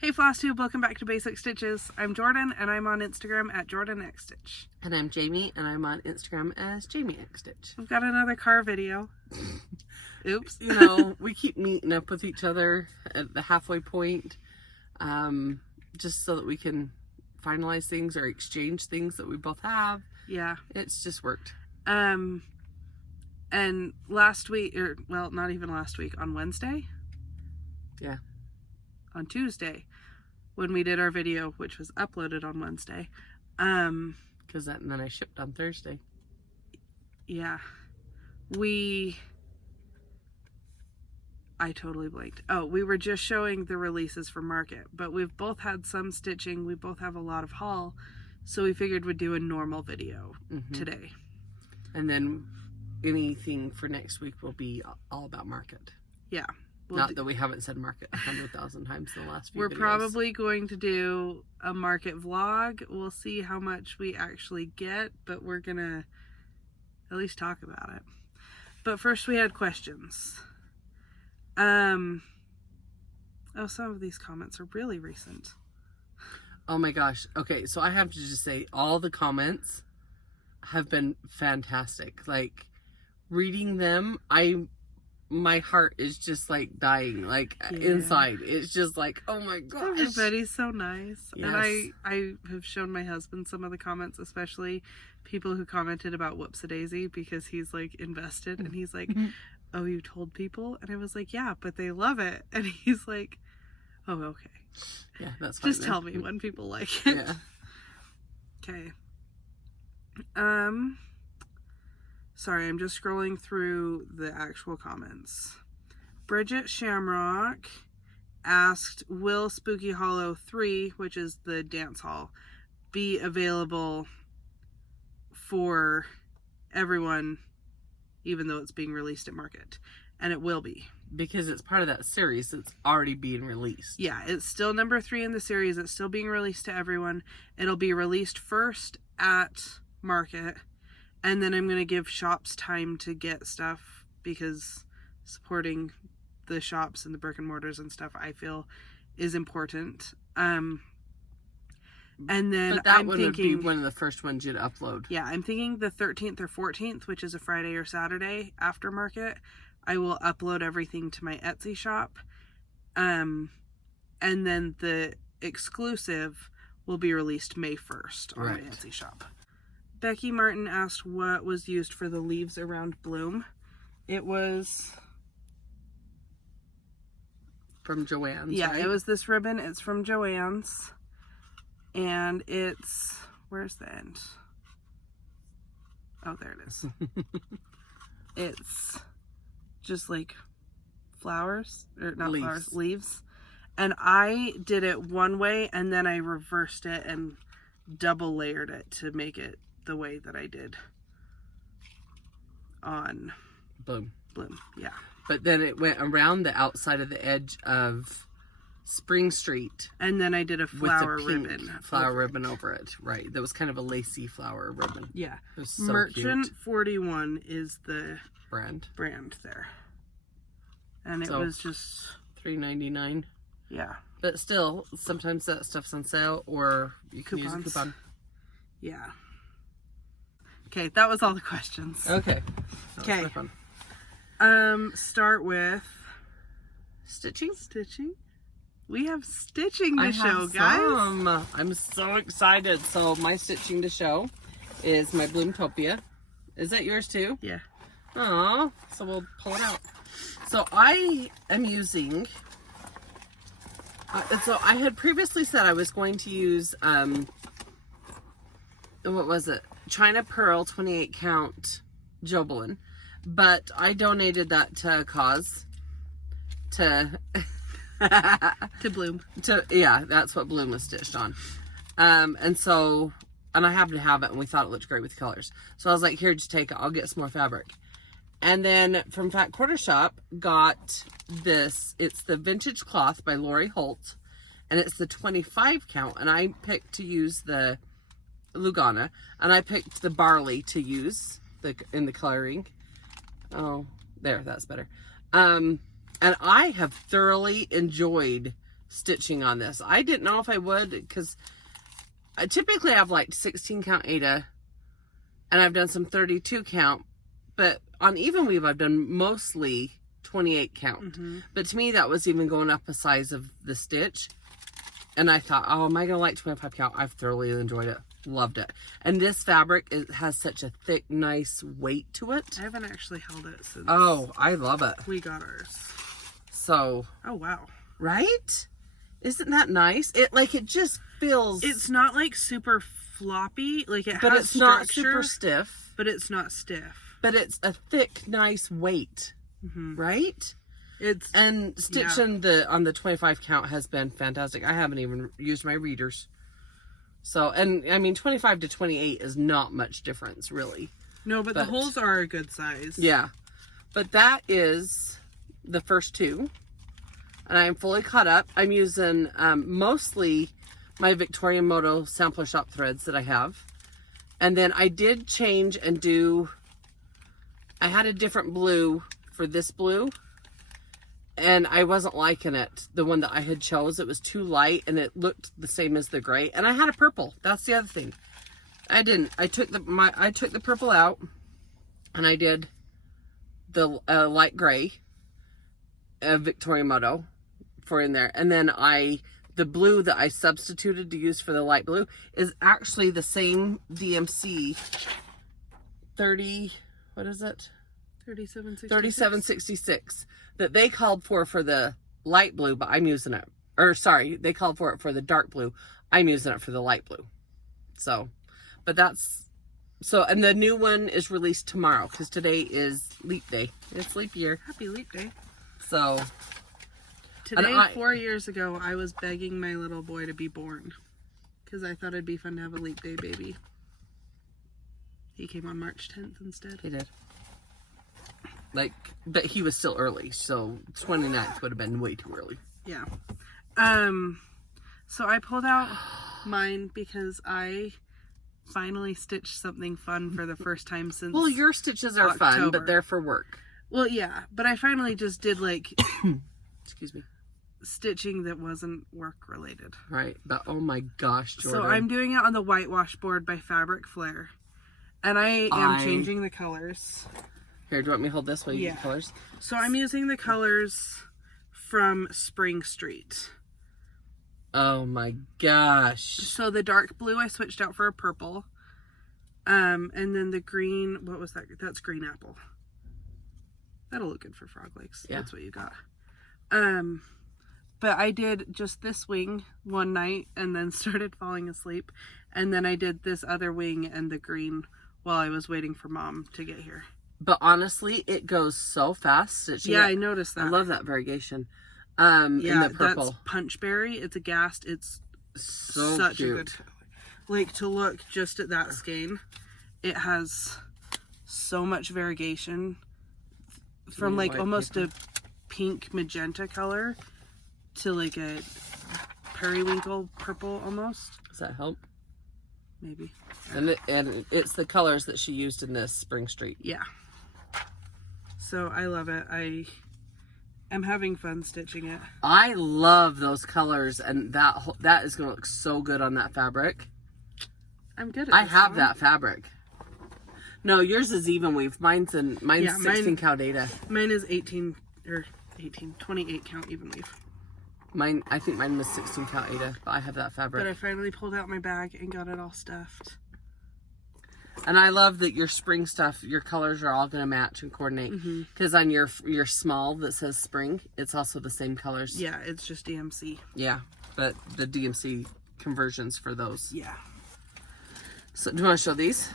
Hey Flosstube, welcome back to Basic Stitches. I'm Jorden, and I'm on Instagram at JordanXStitch. And I'm Jami, and I'm on Instagram as JamiXStitch. We've got another car video. Oops. You know, we keep meeting up with each other at the halfway point, just so that we can finalize things or exchange things that we both have. Yeah. It's just worked. And last week, not even last week, on Wednesday? Yeah. On Tuesday, when we did our video, which was uploaded on Wednesday. And then I shipped on Thursday. Yeah. I totally blanked. Oh, we were just showing the releases for Market, but we've both had some stitching. We both have a lot of haul, so we figured we'd do a normal video today. And then anything for next week will be all about Market. Yeah. Not that we haven't said Market 100,000 times in the last few videos. We're probably going to do a Market vlog. We'll see how much we actually get, but we're going to at least talk about it. But first we had questions. Some of these comments are really recent. Oh my gosh. Okay, so I have to just say all the comments have been fantastic. Like, reading them, my heart is just like dying, inside. It's just like, oh my gosh. Everybody's so nice. Yes. And I have shown my husband some of the comments, especially people who commented about Whoopsie-Daisy, because he's like invested and he's like, oh, you told people? And I was like, yeah, but they love it. And he's like, oh, okay. Yeah, that's fine. Just tell me when people like it. Yeah. Okay. Sorry, I'm just scrolling through the actual comments. Bridget Shamrock asked, will Spooky Hollow 3, which is the dance hall, be available for everyone, even though it's being released at Market? And it will be. Because it's part of that series that's already being released. Yeah, it's still number 3 in the series. It's still being released to everyone. It'll be released first at Market. And then I'm going to give shops time to get stuff, because supporting the shops and the brick and mortars and stuff, I feel, is important. And then but that would be one of the first ones you'd upload. Yeah, I'm thinking the 13th or 14th, which is a Friday or Saturday after Market, I will upload everything to my Etsy shop. And then the exclusive will be released May 1st on my Etsy shop. Becky Martin asked what was used for the leaves around Bloom. It was from Joann's. Yeah, right? It was this ribbon. It's from Joann's. And it's, where's the end? Oh, there it is. It's just like flowers, or not leaves. Flowers, leaves. And I did it one way, and then I reversed it and double layered it to make it the way that I did on Bloom. Yeah. But then it went around the outside of the edge of Spring Street. And then I did a flower ribbon. Flower ribbon over it. Right. That was kind of a lacy flower ribbon. Yeah. It was so Merchant cute. 41 is the brand there. And it was just $3.99. Yeah. But still, sometimes that stuff's on sale, or you can use a coupon. Yeah. Okay, that was all the questions. Okay. Okay. Start with stitching. We have stitching to show, guys. I'm so excited. So my stitching to show is my Bloomtopia. Is that yours too? Yeah. Oh, so we'll pull it out. So I am using. So I had previously said I was going to use what was it? China Pearl 28 count Jobelin, but I donated that to a cause to Bloom. Yeah, that's what Bloom was stitched on. And I happened to have it, and we thought it looked great with the colors. So I was like, here, just take it. I'll get some more fabric. And then from Fat Quarter Shop, got this. It's the Vintage Cloth by Lori Holt, and it's the 25 count. And I picked to use the Lugana, and I picked the Barley to use in the coloring. Oh, there, that's better. And I have thoroughly enjoyed stitching on this. I didn't know if I would, because I typically have like 16 count Aida, and I've done some 32 count, but on even weave I've done mostly 28 count. But to me that was even going up a size of the stitch, and I thought, oh, am I gonna like 25 count? I've thoroughly enjoyed it, loved it. And this fabric, it has such a thick, nice weight to it. I haven't actually held it since I love it. we got ours. So, oh wow, right? Isn't that nice? It just feels, it's not like super floppy, like it but has it's structure, not super stiff. but it's not stiff. But it's a thick, nice weight, right? It's And stitching on the 25 count has been fantastic. I haven't even used my readers. So, and I mean, 25 to 28 is not much difference, really. no, but the holes are a good size. Yeah. But that is the first two. And I'm fully caught up. I'm using mostly my Victorian Moto sampler shop threads that I have. And then I did change and I had a different blue for this blue. And I wasn't liking it. The one that I had chose, it was too light and it looked the same as the gray. And I had a purple. That's the other thing. I didn't. I took the purple out, and I did the light gray Victoria Moto for in there. And then the blue that I substituted to use for the light blue is actually the same DMC 30, what is it? 3766 that they called for the light blue, but I'm using it. Or sorry, they called for it for the dark blue. I'm using it for the light blue. So, but and the new one is released tomorrow because today is leap day. It's leap year. Happy leap day. So, today, 4 years ago, I was begging my little boy to be born because I thought it'd be fun to have a leap day baby. He came on March 10th instead. He did. But he was still early, so 29th would have been way too early. Yeah. So I pulled out mine because I finally stitched something fun for the first time since Well, your stitches are October. fun, but they're for work. Well, yeah, but I finally just did Excuse me. stitching that wasn't work related. Right, but oh my gosh, Jorden. So I'm doing it on the whitewash board by Fabric Flare. And I am changing the colors. Here, do you want me to hold this while you use the colors? So I'm using the colors from Spring Street. Oh my gosh. So the dark blue I switched out for a purple. And then the green, what was that? That's green apple. That'll look good for frog legs. Yeah. That's what you got. But I did just this wing one night and then started falling asleep. And then I did this other wing and the green while I was waiting for Mom to get here. But honestly, it goes so fast stitching. Yeah, I noticed that. I love that variegation. In the purple. That's Punchberry. It's a Gast. It's so such cute. a good, like, to look just at that skein. It has so much variegation from like almost a pink magenta color to like a periwinkle purple almost. Does that help? Maybe. And it's the colors that she used in this Spring Street. Yeah. So I love it. I am having fun stitching it. I love those colors, and that is going to look so good on that fabric. I'm good at I have that fabric. No, yours is even weave. Mine's 16 count Aida. Mine is 28 count even weave. I think mine was 16 count Aida, but I have that fabric. But I finally pulled out my bag and got it all stuffed. And I love that your spring stuff, your colors are all going to match and coordinate. Because on your small that says spring, it's also the same colors. Yeah, it's just DMC. Yeah, but the DMC conversions for those. Yeah. So do you want to show these?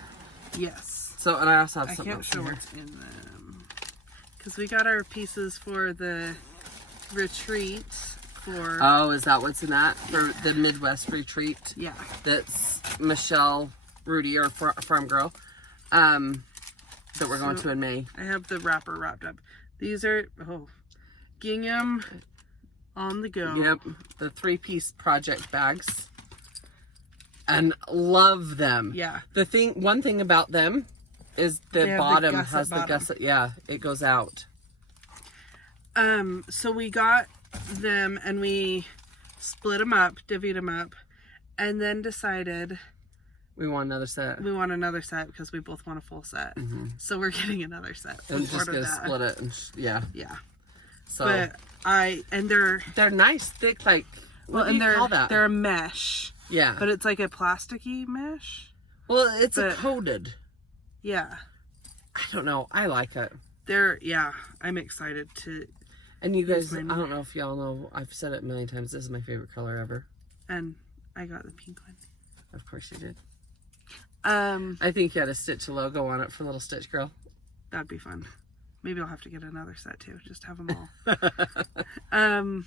Yes. So, and I also have I something can't show here. what's in them. Because we got our pieces for the retreat for... Oh, is that what's in that? For the Midwest retreat? Yeah. That's Michelle, Rudy, or Farm Girl, that we're going to in May. I have the wrapper wrapped up. These are, gingham on the go. Yep, the 3-piece project bags. And love them. Yeah. One thing about them is the bottom has the bottom. gusset. Yeah, it goes out. So we got them and we split them up, divvied them up, and then decided We want another set. we want another set because we both want a full set. So we're getting another set. I'm We just ordered gonna that. split it and yeah. Yeah. So But they're nice, thick, like what do you they're call that? they're a mesh. Yeah. But it's like a plasticky mesh. Well, it's a but- coated. Yeah. I don't know. I like it. I'm excited to, And you guys, I mine. don't know if y'all know, I've said it a million times, this is my favorite color ever. and I got the pink one. Of course you did. Um, I think you had a Stitch logo on it for Little Stitch Girl. that'd be fun. Maybe I'll have to get another set too. Just have them all.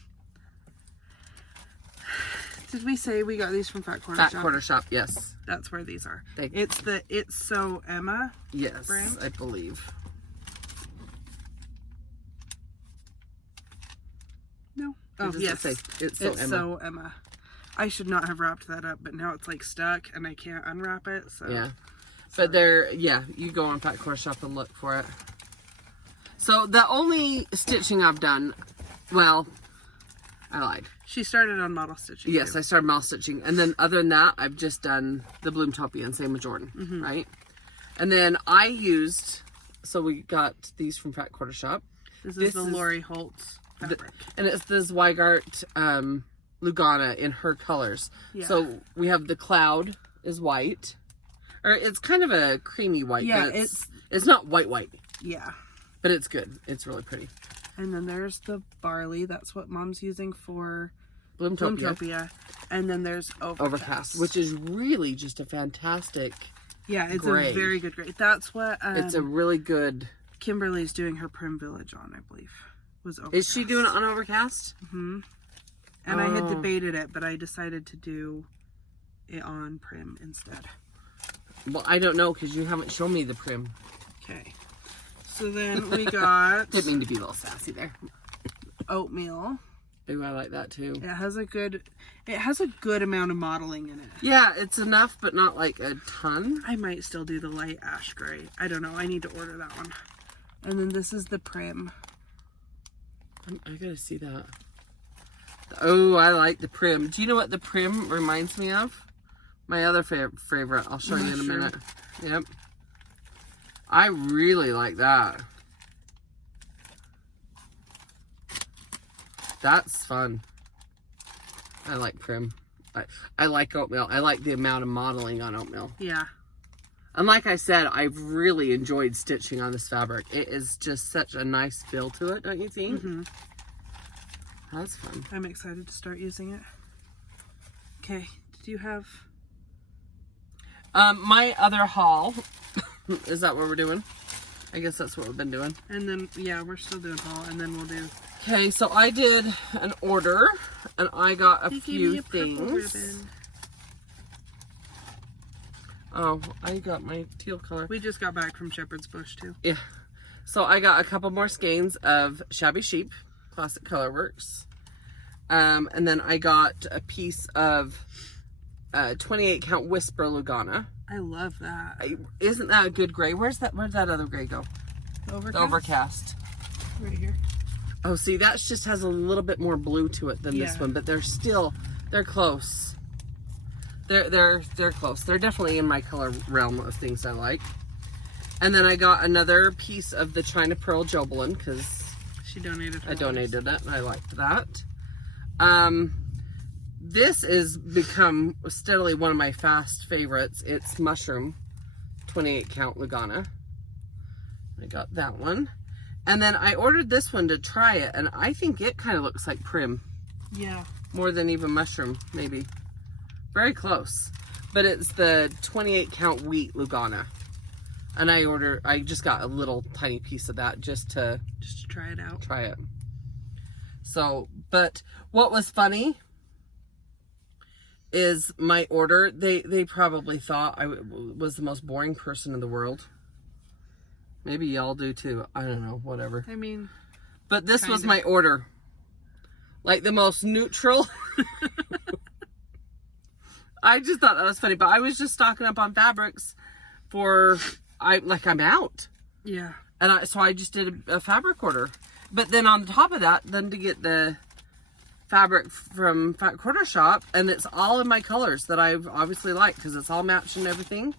Did we say we got these from Fat Quarter Fat Shop? Quarter Shop, yes. That's where these are. They- It's the It's So Emma. Yes, brand? I believe. No. Or Oh, does it yes. say It's So Emma? So Emma. I should not have wrapped that up, but now it's like stuck and I can't unwrap it. So Yeah. But they're, you go on Fat Quarter Shop and look for it. So the only stitching I've done, well, I lied. She started on model stitching. Yes, too. I started mouse stitching. And then other than that, I've just done the Bloomtopia and same with Jorden, right? And then I used, so we got these from Fat Quarter Shop. This this is the is Lori Holtz fabric. And it's the Zweigart Lugana in her colors. Yeah. So we have the cloud is white. Or it's kind of a creamy white. Yeah, but it's not white, Yeah. but it's good. It's really pretty. And then there's the barley. That's what Mom's using for Bloomtopia. Bloomtopia. And then there's Overcast, which is really just a fantastic, yeah, it's gray. a very good grade. That's what it's a really good. Kimberly's doing her Prim Village on, I believe. Was Overcast. Is she doing it on Overcast? And I had Oh. debated it, but I decided to do it on Prim instead. Well, I don't know because you haven't shown me the Prim. Okay. So then we got Didn't mean to be a little sassy there. oatmeal. Ooh, I like that too. It has a good amount of modeling in it. Yeah, it's enough, but not like a ton. I might still do the light ash gray. I don't know. I need to order that one. And then this is the Prim. I gotta see that. Oh, I like the Prim. Do you know what the Prim reminds me of? My other favorite. I'll show you in a Mushroom. minute. Yep. I really like that. That's fun. I like Prim. I like oatmeal. I like the amount of modeling on oatmeal. Yeah. And like I said, I've really enjoyed stitching on this fabric. It is just such a nice feel to it, don't you think? That's fun. I'm excited to start using it. Okay. Did you have... My other haul, is that what we're doing? I guess that's what we've been doing. And then, yeah, we're still doing haul. And then we'll do... Okay, so I did an order, and I got a They gave few me a purple things. ribbon. Oh, I got my teal color. We just got back from Shepherd's Bush, too. Yeah. So I got a couple more skeins of Shabby Sheep, Classic Colorworks. And then I got a piece of 28 count Whisper Lugana. I love that. Isn't that a good gray? Where's that other gray go? Overcast? The Overcast. Right here. Oh, see, that just has a little bit more blue to it than this Yeah. one, but they're close. They're close. They're definitely in my color realm of things I like. And then I got another piece of the China Pearl Jobelin because She donated her I donated it and I liked that. This has become steadily one of my fast favorites. It's Mushroom 28 count Lugana. I got that one. And then I ordered this one to try it, and I think it kind of looks like Prim. Yeah. More than even Mushroom, maybe. Very close. But it's the 28 count wheat Lugana. And I just got a little tiny piece of that just to try it out. try it. So, but what was funny is my order, they probably thought I was the most boring person in the world. Maybe y'all do too. I don't know, whatever. I mean, But this was kinda. my order. Like the most neutral. I just thought that was funny, but I was just stocking up on fabrics for I'm out. yeah. And so I just did a fabric order. But then on top of that, then to get the fabric from Fat Quarter Shop, and it's all in my colors that I've obviously liked because it's all matched and everything.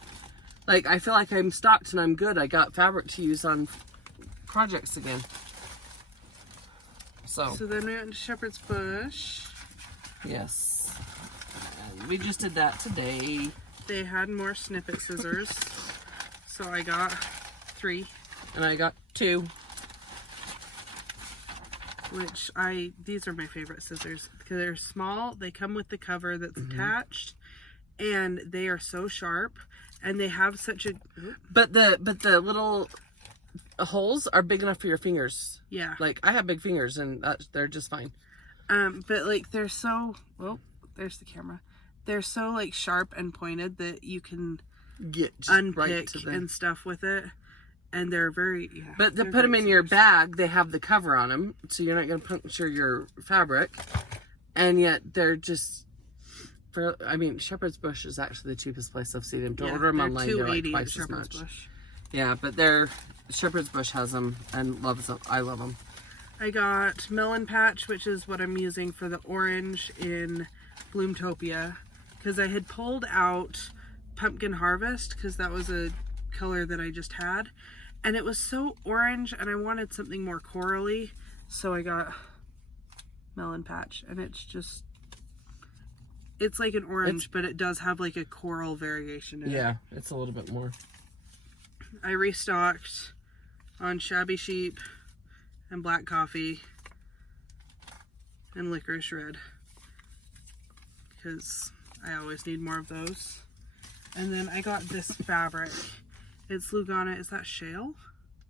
Like, I feel like I'm stocked and I'm good. I got fabric to use on projects again. So then we went to Shepherd's Bush. Yes. And we just did that today. They had more snippet scissors. So I got 3. And I got 2. Which these are my favorite scissors because they're small. They come with the cover that's attached, and they are so sharp, and they have such a. But the little holes are big enough for your fingers. Yeah. Like, I have big fingers, and they're just fine. But like they're so. Well, there's the camera. They're so like sharp and pointed that you can Get just unpick right to and stuff with it. And they're very, But to put them in your bag, they have the cover on them, so you're not going to puncture your fabric. And yet they're just, Shepherd's Bush is actually the cheapest place I've seen them. To order them online, they're like twice as much. Bush. Yeah, but Shepherd's Bush has them and loves them. I love them. I got Melon Patch, which is what I'm using for the orange in Bloomtopia, because I had pulled out Pumpkin Harvest because that was a color that I just had. And it was so orange, and I wanted something more corally, so I got Melon Patch, and it's like an orange, but it does have like a coral variation in it. Yeah, it's a little bit more. I restocked on Shabby Sheep and Black Coffee and Licorice Red because I always need more of those. And then I got this fabric. It's Lugana. Is that shale?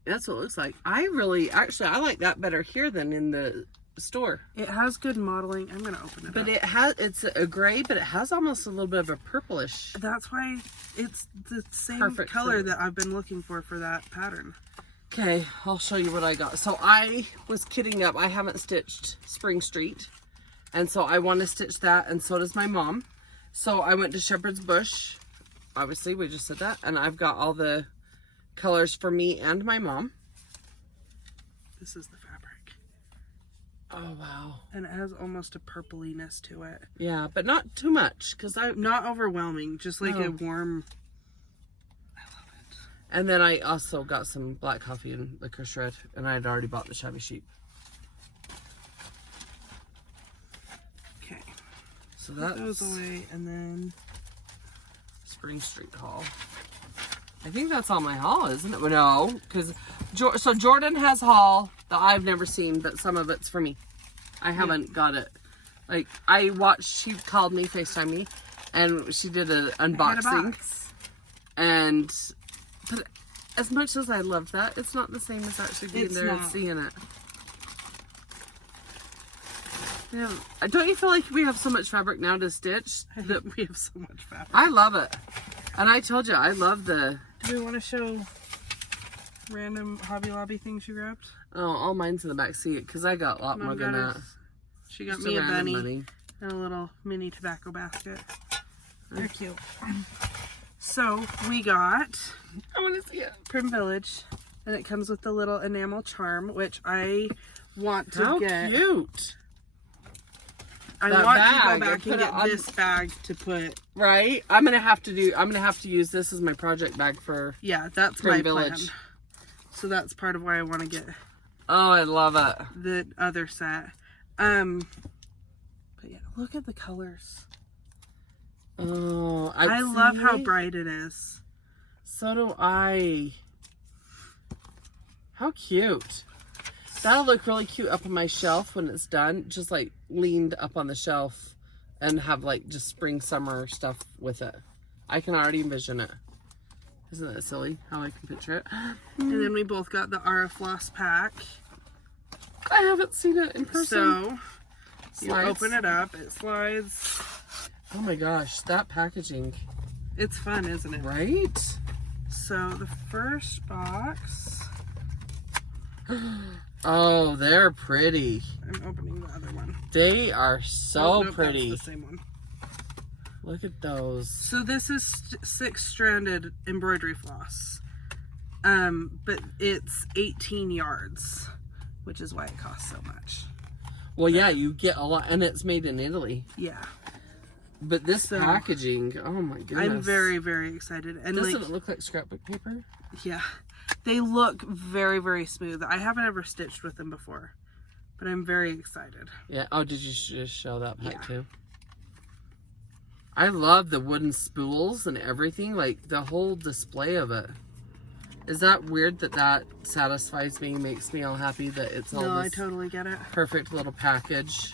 That's what it looks like. I like that better here than in the store. It has good modeling. I'm gonna open it But up. it's a gray, but it has almost a little bit of a purplish. That's why it's the same Perfect color for that I've been looking for that pattern. Okay, I'll show you what I got. So I was kidding up. I haven't stitched Spring Street. And so I want to stitch that, and so does my mom. So I went to Shepherd's Bush. Obviously, we just said that. And I've got all the colors for me and my mom. This is the fabric. Oh, wow. And it has almost a purpliness to it. Yeah, but not too much. Not overwhelming. Just like a warm... And then I also got some Black Coffee and Licorice Red. And I had already bought the Shabby Sheep. Okay. So that goes away, and then... Spring Street haul. I think that's all my haul, isn't it? No, because so Jorden has haul that I've never seen, but some of it's for me. I haven't got it. Like, I watched, she called me, FaceTime me, and she did an unboxing. But as much as I love that, it's not the same as actually being there and seeing it. Yeah. Don't you feel like we have so much fabric now to stitch? That we have so much fabric. I love it. And I told you, I love the... Do we want to show random Hobby Lobby things you grabbed? Oh, all mine's in the back seat, because I got a lot more than that. She got Just me a random bunny and a little mini tobacco basket. They're cute. So, we got... I want to see it. Prim Village. And it comes with the little enamel charm, which I want to get. How cute. I That want bag, to go back put and it get on- this bag to put. Right? I'm gonna have to use this as my project bag for... Yeah, that's Prim my Village. plan. So that's part of why I want to get Oh, I love it. the other set. But yeah, look at the colors. Oh, I love how bright it is. So do I. How cute. That'll look really cute up on my shelf when it's done. Just like leaned up on the shelf and have like just spring, summer stuff with it. I can already envision it. Isn't that silly how I can picture it? And then we both got the Ara Floss pack. I haven't seen it in person. So you open it up, it slides. Oh my gosh, that packaging. It's fun, isn't it? Right? So the first box. Oh, they're pretty. I'm opening the other one. They are so nope, pretty. That's the same one. Look at those. So this is 6-stranded embroidery floss. But it's 18 yards, which is why it costs so much. Well, yeah, you get a lot, and it's made in Italy. Yeah. But this packaging, oh my goodness. I'm very, very excited. And doesn't it look like scrapbook paper? Yeah. They look very, very smooth. I haven't ever stitched with them before, but I'm very excited. Yeah. Oh, did you just show that pack too? I love the wooden spools and everything, like the whole display of it. Is that weird that satisfies me, makes me all happy that it's all No, this I totally get it. perfect little package?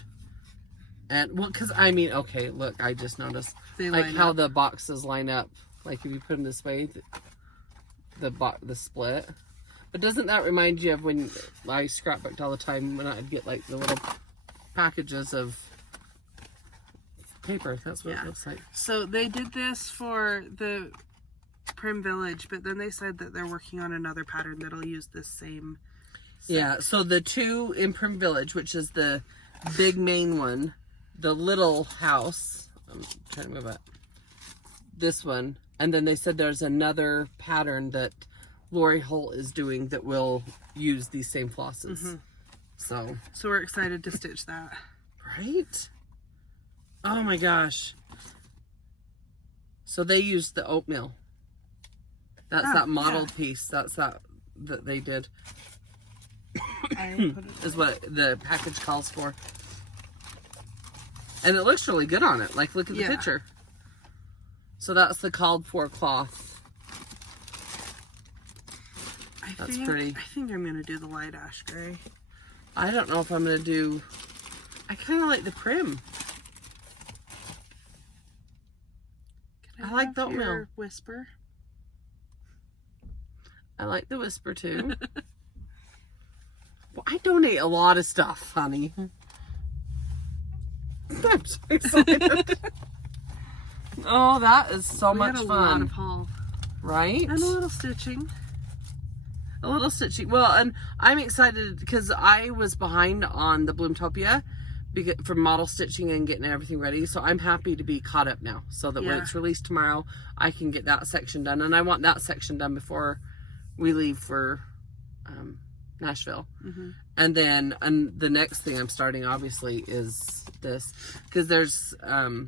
And, well, because, I mean, okay, look, I just noticed, They like line how up. the boxes line up. Like, if you put them this way, the split. But doesn't that remind you of when I scrapbooked all the time when I'd get, like, the little packages of paper? That's what it looks like. So they did this for the Prim Village, but then they said that they're working on another pattern that'll use this same set. Yeah, so the two in Prim Village, which is the big main one, the little house, I'm trying to move it, this one, and then they said there's another pattern that Lori Holt is doing that will use these same flosses. So we're excited to stitch that. Right? Oh my gosh. So they used the oatmeal. That's that model piece. That's that they did. I put it Is what the package calls for. And it looks really good on it. Like, look at the picture. So that's the called for cloth. That's pretty. I think I'm going to do the light ash gray. I don't know if I'm going to do... I kind of like the Prim. Can I like have the oatmeal. your Whisper. I like the Whisper too. Well, I donate a lot of stuff, honey. I'm so excited. Oh, that is so much We had a fun. lot of haul. Right? And a little stitching. A little stitching. Well, and I'm excited because I was behind on the Bloomtopia for model stitching and getting everything ready. So I'm happy to be caught up now so that when it's released tomorrow, I can get that section done. And I want that section done before we leave for Nashville. And then the next thing I'm starting obviously is this, because there's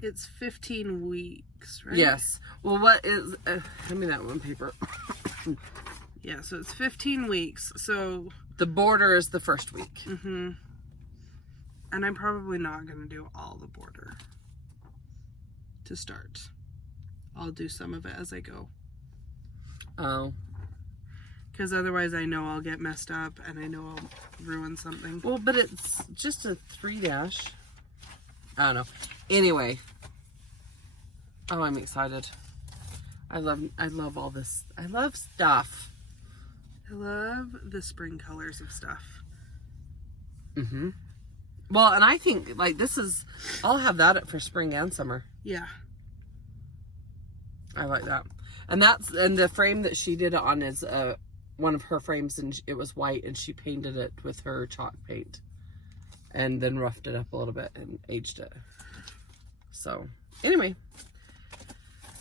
It's 15 weeks, right? yes. Well, what is hand me that one paper. Yeah, so it's 15 weeks. So The border is the first week. and I'm probably not going to do all the border to start. I'll do some of it as I go. Oh. Because otherwise I know I'll get messed up and I know I'll ruin something. Well, but it's just a 3-dash. I don't know. Anyway. Oh, I'm excited. I love all this. I love stuff. I love the spring colors of stuff. Well, and I think like I'll have that up for spring and summer. Yeah. I like that. And the frame that she did it on is one of her frames, and it was white, and she painted it with her chalk paint and then roughed it up a little bit and aged it. So anyway,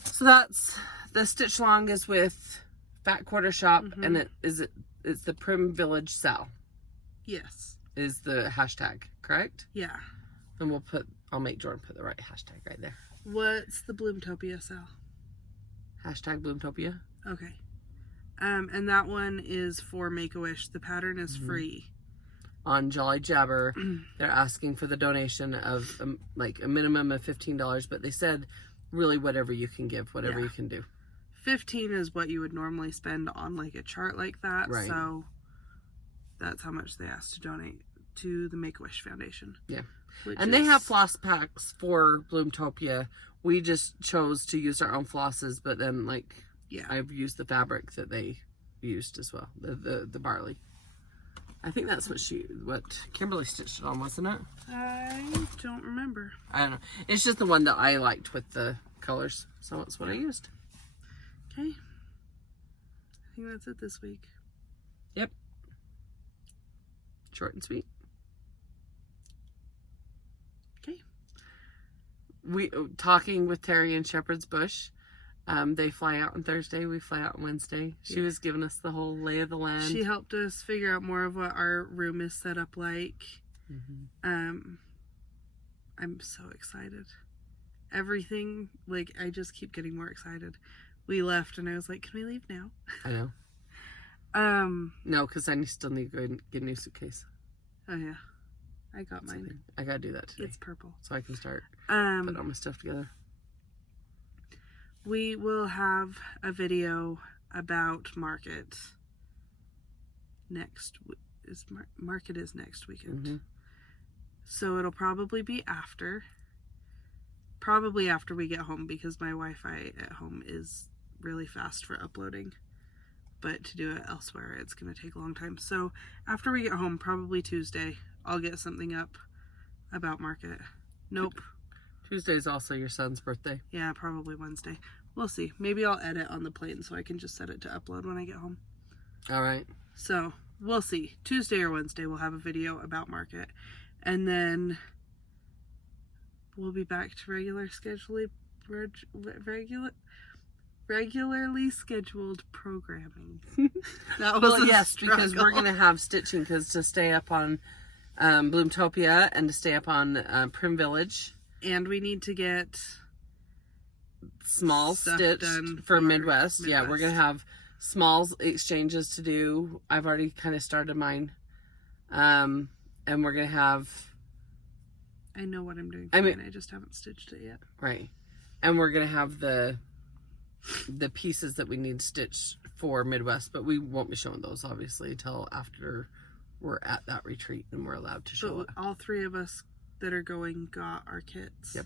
so that's the stitch along is with Fat Quarter Shop, and it's the Prim Village Sal Yes. is the hashtag, correct? Yeah. And I'll make Jordan put the right hashtag right there. What's the Bloomtopia sale? Hashtag Bloomtopia. Okay. And that one is for Make-A-Wish. The pattern is free. On Jolly Jabber, they're asking for the donation of like a minimum of $15, but they said really whatever you can give, whatever you can do. 15 is what you would normally spend on like a chart like that. Right. So that's how much they asked to donate to the Make-A-Wish Foundation. Yeah. And they have floss packs for Bloomtopia. We just chose to use our own flosses, but then like I've used the fabric that they used as well, the barley. I think that's what Kimberly stitched it on, wasn't it? I don't remember. I don't know. It's just the one that I liked with the colors, so that's what I used. Okay. I think that's it this week. Yep. Short and sweet. Okay. We talking with Terry and Shepherd's Bush. They fly out on Thursday. We fly out on Wednesday. She was giving us the whole lay of the land. She helped us figure out more of what our room is set up like. Mm-hmm. I'm so excited. Everything, like, I just keep getting more excited. We left and I was like, can we leave now? I know. No, because I still need to go get a new suitcase. Oh yeah, I got mine. I gotta do that today. It's purple, so I can start putting all my stuff together. We will have a video about market next. Market is next weekend, Mm-hmm. so it'll probably be after. Probably after we get home, because my Wi-Fi at home is really fast for uploading. But to do it elsewhere, it's going to take a long time. So after we get home, probably Tuesday, I'll get something up about market. Nope. Tuesday's also your son's birthday. Yeah, probably Wednesday. We'll see. Maybe I'll edit on the plane so I can just set it to upload when I get home. All right. So we'll see. Tuesday or Wednesday, we'll have a video about market. And then we'll be back to regularly scheduled programming. That was yes, because we're gonna have stitching, because to stay up on Bloomtopia and to stay up on Prim Village, and we need to get small stitched done for Midwest. Yeah, we're gonna have small exchanges to do. I've already kind of started mine, and we're gonna have. I know what I'm doing for mine. I just haven't stitched it yet. Right, and we're gonna have the pieces that we need stitched for Midwest, but we won't be showing those obviously until after we're at that retreat and we're allowed to show it. All three of us that are going got our kits. Yep.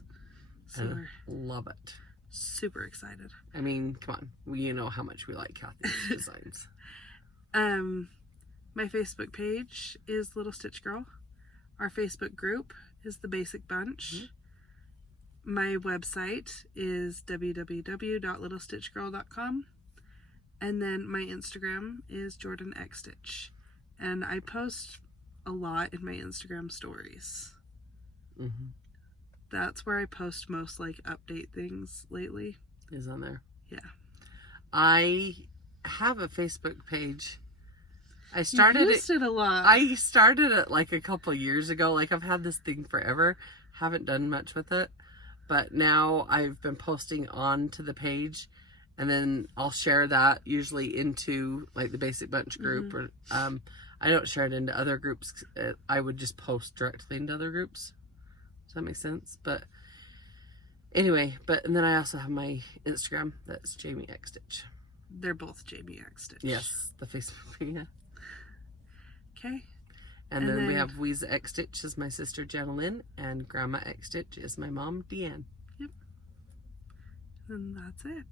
So we're love it. super excited. I mean, come on. You know how much we like Kathy's designs. My Facebook page is Little Stitch Girl. Our Facebook group is The Basic Bunch. Mm-hmm. My website is www.littlestitchgirl.com, and then my Instagram is Jorden X Stitch, and I post a lot in my Instagram stories. Mm-hmm. That's where I post most like update things lately. Is on there. Yeah. I have a Facebook page. I started it a lot. I started it like a couple years ago. Like, I've had this thing forever. Haven't done much with it. But now I've been posting on to the page, and then I'll share that usually into like the Basic Bunch group. Mm-hmm. Or I don't share it into other groups. I would just post directly into other groups. Does that make sense? But anyway, and then I also have my Instagram. That's Jami X Stitch. They're both Jami X Stitch. Yes, the Facebook. Yeah. Okay. And then we have Weeza X Stitch is my sister Janalyn, and Grandma X Stitch is my mom DeAnn. Yep. And that's it.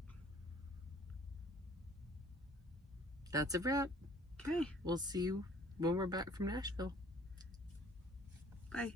That's a wrap. Okay. We'll see you when we're back from Nashville. Bye.